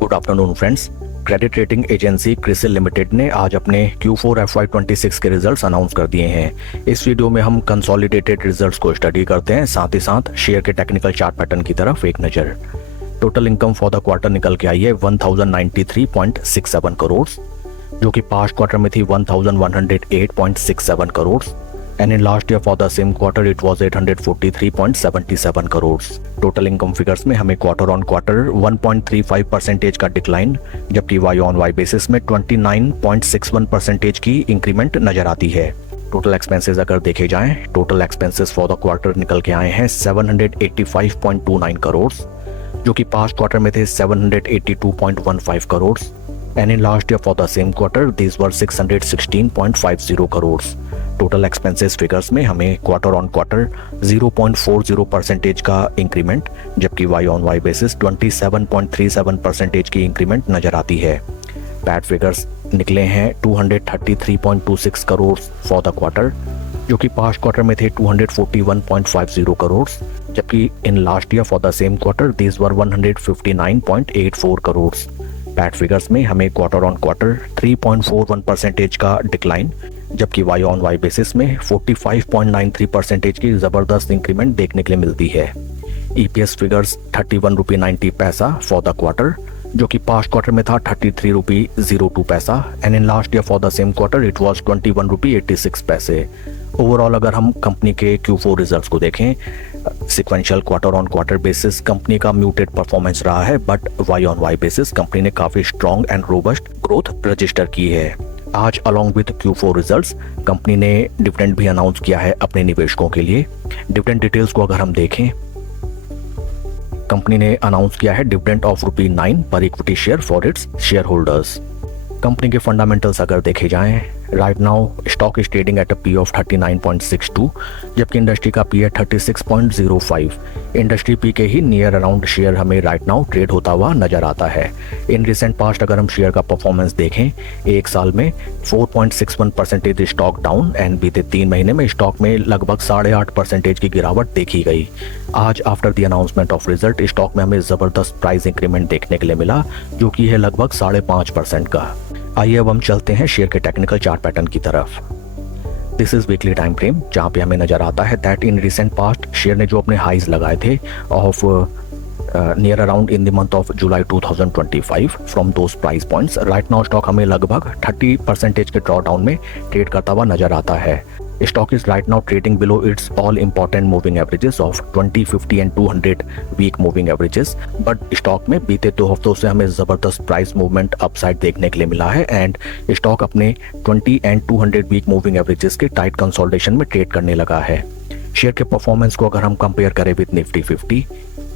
Good afternoon friends. Credit rating agency CRISIL limited ने आज अपने Q4 FY26 के रिजल्ट्स अनाउंस कर दिए हैं। इस वीडियो में हम कंसोलिडेटेड रिजल्ट्स को स्टडी करते हैं, साथ ही साथ शेयर के टेक्निकल चार्ट पैटर्न की तरफ एक नज़र। Total income for the quarter निकल के आई है 1093.67 करोड़, जो कि पास्ट क्वार्टर में थी 1108.67 crore and in last year for the same quarter it was 843.77 crore. Total income figures में हमें क्वार्टर ऑन क्वार्टर 1.35% का डिक्लाइन, जबकि वाई ऑन वाई बेसिस में 29.61% की इंक्रीमेंट नजर आती है। टोटल एक्सपेंसेस अगर देखे जाएं, total expenses for the quarter निकल के आए हैं 785.29 करोड़, जो कि पास्ट क्वार्टर में थे 782.15 crore and in last year for the same quarter these were 616.50 crore. Total expenses figures में हमें क्वार्टर ऑन क्वार्टर 0.40% का इंक्रीमेंट, जबकि वाई ऑन वाई बेसिस 27.37% की इंक्रीमेंट नजर आती है। पैट फिगर्स निकले हैं 233.26 करोड़ फॉर द क्वार्टर, जो कि पास्ट क्वार्टर में थे 241.50 करोड़, जबकि in last year for the same quarter these were 159.84 crore. PAT figures में हमें क्वार्टर ऑन क्वार्टर 3.41% का डिक्लाइन, जबकि वाई ऑन वाई बेसिस में 45.93% की ज़बरदस्त इंक्रीमेंट देखने के लिए मिलती है। ईपीएस फिगर्स 31 रुपये 90 पैसा फॉर द क्वार्टर, जो कि पास्ट क्वार्टर में था 33 रुपये 02 पैसा and in last year for the same quarter it was 21 रुपये 86 पैसे। ओवरऑल अगर हम कंपनी के Q4 रिजल्ट्स को देखें, sequential quarter on quarter basis company का म्यूटेड परफॉर्मेंस रहा है, but Y on Y basis company ने काफ़ी strong and robust growth register की है। आज along with Q4 results company ने डिविडेंड भी अनाउंस किया है अपने निवेशकों के लिए। डिविडेंड डिटेल्स को अगर हम देखें, कंपनी ने अनाउंस किया है डिविडेंड ऑफ ₹9 पर equity share for its share holders. Company के फंडामेंटल्स अगर देखे जाएं, right now stock is trading at a P of 39.62, जबकि इंडस्ट्री का पी है 36.05। इंडस्ट्री पी के ही नियर अराउंड शेयर हमें राइट नाउ ट्रेड होता हुआ नजर आता है। इन रिसेंट पास्ट अगर हम शेयर का परफॉर्मेंस देखें, एक साल में 4.61% स्टॉक डाउन एंड बीते 3 महीने में स्टॉक में लगभग 8.5% की गिरावट देखी गई। आज after the announcement of result stock में हमें जबरदस्त प्राइस इंक्रीमेंट देखने के लिए मिला, जो कि है लगभग 5.5% का। आइए अब हम चलते हैं शेयर के टेक्निकल चार्ट पैटर्न की तरफ। This is weekly time frame, जहां पे हमें नजर आता है that in recent past share ने जो अपने हाइज लगाए थे of near around in the month of July 2025 from those price points, right now stock हमें लगभग 30% के ड्रॉ डाउन में ट्रेड करता हुआ नजर आता है। Stock is right now trading below its all important moving averages of 20, 50 and 200 week moving averages, but stock में बीते 2 हफ्तों से हमें जबरदस्त प्राइस मूवमेंट अपसाइड देखने के लिए मिला है एंड स्टॉक अपने 20 एंड 200 वीक मूविंग एवरेजेस के टाइट कंसोलिडेशन में ट्रेड करने लगा है। शेयर के परफॉर्मेंस को अगर हम कंपेयर करें विद निफ्टी 50,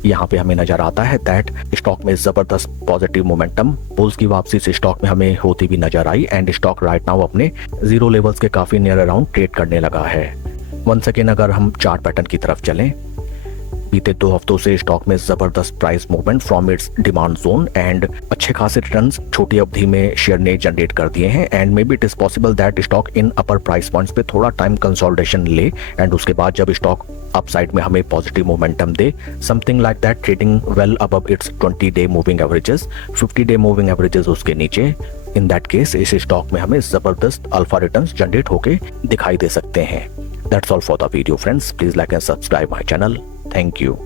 यहाँ पे हमें नजर आता है दैट स्टॉक में जबरदस्त पॉजिटिव मोमेंटम, बुल्स की वापसी से स्टॉक में हमें होती भी नजर आई एंड स्टॉक राइट नाउ अपने जीरो लेवल्स के काफी नियर अराउंड ट्रेड करने लगा है। वंस अगेन अगर हम चार्ट पैटर्न की तरफ चलें, बीते 2 हफ्तों से स्टॉक में जबरदस्त price movement from its demand zone and अच्छे खासे रिटर्न्स छोटी अवधि में शेयर ने जनरेट कर दिए हैं and may be it is possible that stock in upper price points पे थोड़ा टाइम कंसोलिडेशन ले एंड उसके बाद जब स्टॉक अपसाइड में हमें positive momentum they, something like that trading well above it's 20 day moving averages, 50 day moving averages उसके नीचे, इन दैट केस इस स्टॉक में हमें जबरदस्त अल्फा रिटर्न्स जनरेट होके दिखाई दे सकते हैं। That's all for the video friends, please like and subscribe my channel. Thank you.